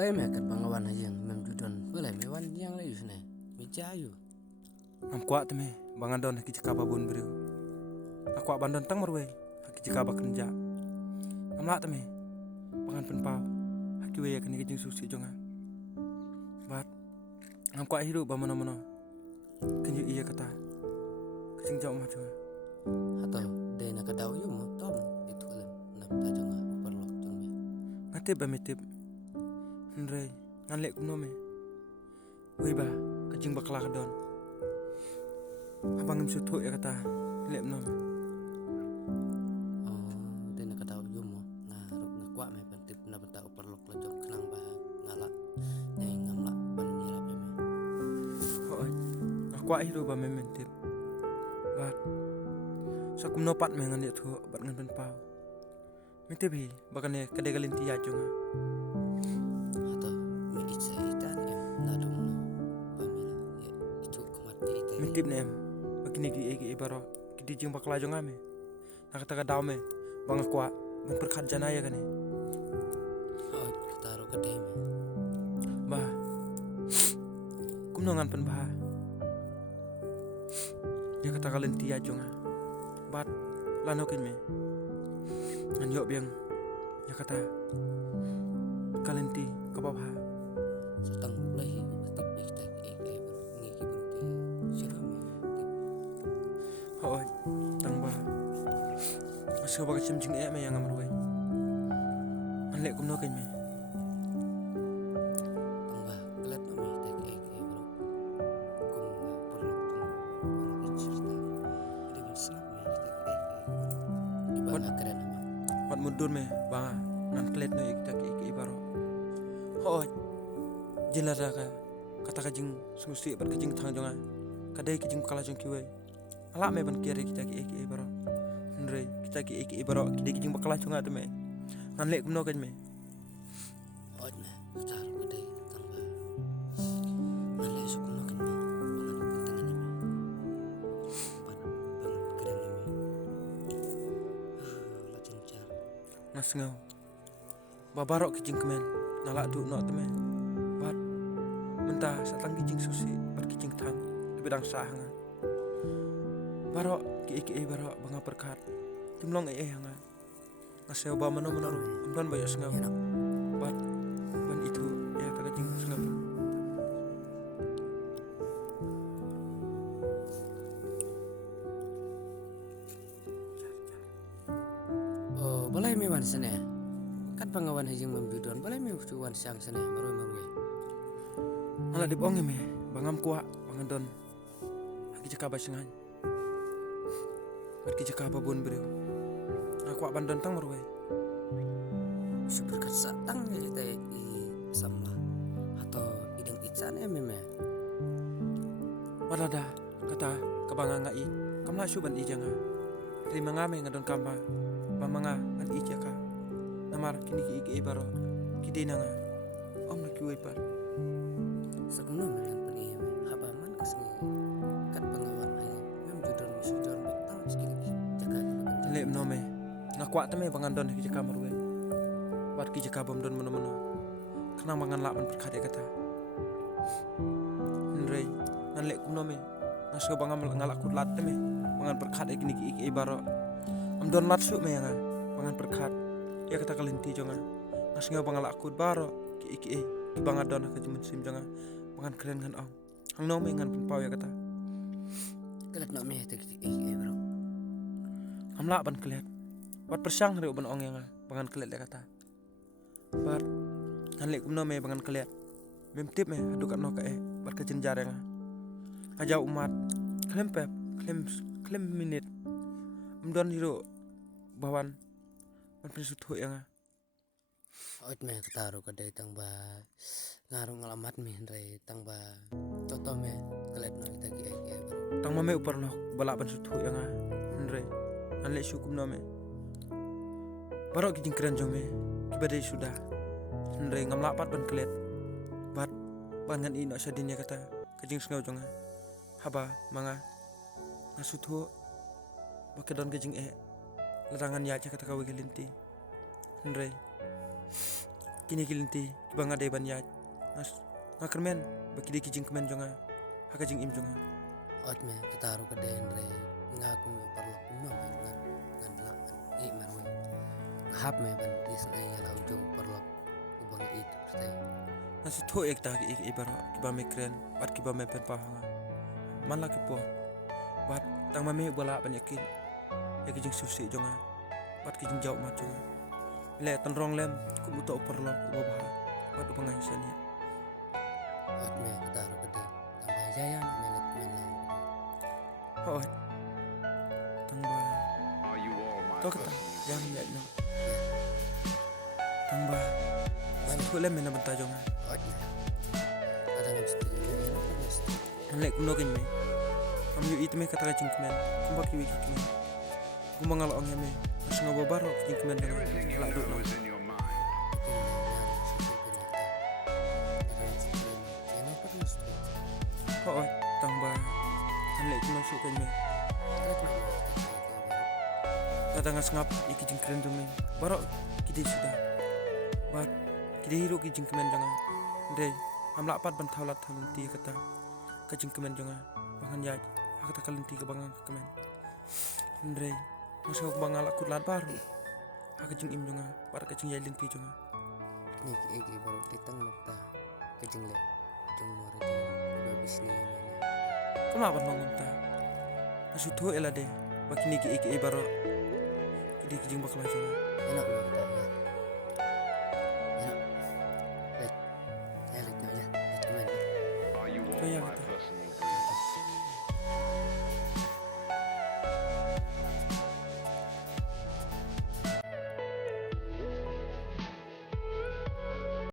Balai me kat pangawan hayang mem dudon balai me wan yang layu sene meja ayu. Am kuat teme bangandon haki cakaba bon beriu. Aku bandon tang marwe haki cakaba kerja. Am la teme bangan penpau haki we yakni kijing susi jonga. Bat am kuat hidup ba mono kenju iya kata kecing jauh mah jonga. Atau day nak kadau yu mo tom itu kalam nam ta jonga overlock jong me. Ngatip ba mitip Ndrei nganlek kuno me. We ba kecing bakla kadon. Abang im sutu ya kata lep nom. Oh day nak kadau yu mo ngaruk ngakwa me pentip na benta overlock la jong kenang bah ngalak nyai ngamlak ban nyirap me. Hoi aku hidup ba mementip. Bat sakum nopat me ngan tu bat ngan penpau. Mitip hi bakane kade galinti ya jonga. Atau me itse itan em nadum no pamila ya itu kemati ite. Mitip nem bakini ki ibaro kidi jing bakla jonga me. Nak kata daw me bang aku ban perkat jana ya kane. Oh ketaru kadai me. Bah kum nongan pen bah. Ya kata galinti ya jonga. Bat lanokin me. Ngan yok biang ya kata kalinti kababha. Setang mulai batip kita eke ngiki berarti siram me. Hoi tang ba masih baga cimcing me yang amroi. Anlek kum nokin me. Tambah kelet no me tek eke bro. Kum perlu kum cerita. Jadi bersenap me tek eke. Ibang keren me. Wat mundur me banga ngan klet no ikta ki ibaro. Hoi jelara ka kata kajing susi bar kajing thang jonga. Kadai kajing kala jong kiwe. Ala me ban kiri kita ki ibaro. Ndrei kita ki ibaro kidi kajing bakala jonga te me. Ngan lek kum nokin me. Ot me ketar kedai tambah. Nalai suku no kan me. Bangan pentingan me. Bangan keren me. La cencar. Nasngau babarok kijing kemen nalak du no te me. Bat mentah satang kijing susi bar kijing thang di bedang sahanga. Barok ki barok banga perkat. Timlong hanga. Ngaseo ba mano amdan bayo sengau. Enak. Bat ban itu ya kajing sengau. Oh balai me wan sene. Kat pangawan hajing membidon balai me wan siang sene maroi. Ala di bongi me bangam kuak bangandon. Haki cakaba sengan. Bat ki cakaba bon beriu. Aku bandon tang marwe. Super kesatang ya kita i samla atau ideng ican me. Walada kata kabanga ngai kamla suban ijanga. Terima ngame ngadon kamba. Mamanga ngan ijaka. Namar kini ki ibaro. Kidina nga. Om nak kiwe par. Sekumno men pani habaman kesengi. Kat pangawan ay mem judon misi jon betang sekini jaga kan. Lep no me. Ngakwak teme bangandon haki cakaba marwe. Bat ki cakaba don mono. Kenang bangan lak man perkade kata. Ndrei ngan lek kum no me. Ngaso bangam ngalak kut lat teme. Bangan perkade kini ki ibaro. Am don lat su me nga. Bangan perkat. Ya kata kalinti jonga. Ngasngau bangalak kut baro ki bangadon haki jimen sim jonga. Bangan keren ngan ong. Hang no me ngan penpau ya kata. Kelet no me tek bro. Am lak ban kelet. Wat persyang reu ban ong nga. Bangan kelet ya kata. Bat ngan lek kum no me bangan kelet. Mem tip me adukat no ka bat ka jenjar nga. Ajau umat klem pep klem minit. Amdon hiro bawan man prisut nga. Ot me ketaru kadai tang ba ngarung ngalamat me ndai tang ba toto me kelet no kita ki bro. Tang mame upar lok balak ban sut nga. Ndrei ngan lek syukum no me. Barok kijing keren jong me. Kibadai sudah. Ndrei ngam lapat ban kelet. Bat bangan ino sadin ya kata. Kajing sengau jonga. Haba manga ngasut bakedon kajing larangan ya kata kawe gelinti. Ndrei kini kilinti kibang ade ban yaj ngas ngakermen baki de kijing kemen jonga haka jing im jonga ot me kataru ka den re ngaku me parlok no me ngan la i man we hap me ban is ai la ujung parlok ubang i stay nasi tho ek ta ki ibaro kiba me kren bat kiba me pen pahanga man la ki po bat tang ma me bola ban yakin ya kijing susi jonga bat kijing jauh ma jonga le tan rong lem ku buto parlok ubah bat ubangai sani ot me kataru ka den tambah jaya no me let men lang Hoi, tang ba, Are you all my to kata, first yang ya no, tang ba, tu lem mena benta jonga, ot me ada ngam sti me no kan sti lek kuno kin me, am yu it me kata kacing kemen, kumbak yu iki kemen, kumbang ngalok ong me, pas ngobo baro kacing kemen dengan everything you lak duk no, know is in your mind. hoi, tang ba, lek kuno su kin me, tata ngas ngap iki jing keren tu me, baro kide sudah, bat kide hiru kijing kemen jonga, ndey, am lak pat ban thaulat thalenti kata, kacing kemen jonga, bangan yaj, kata kalenti ke bangan kemen. Ndrei, masuk bang alak kulat baru. Kacing im jonga, para kacing yai linti jonga. ni ki baru ditang nokta kejeng le jong mori jong bisni me Kenapa bangun ta? Masu tu elade, baki ni ki baro. Kidi kijing bakla jonga. enak me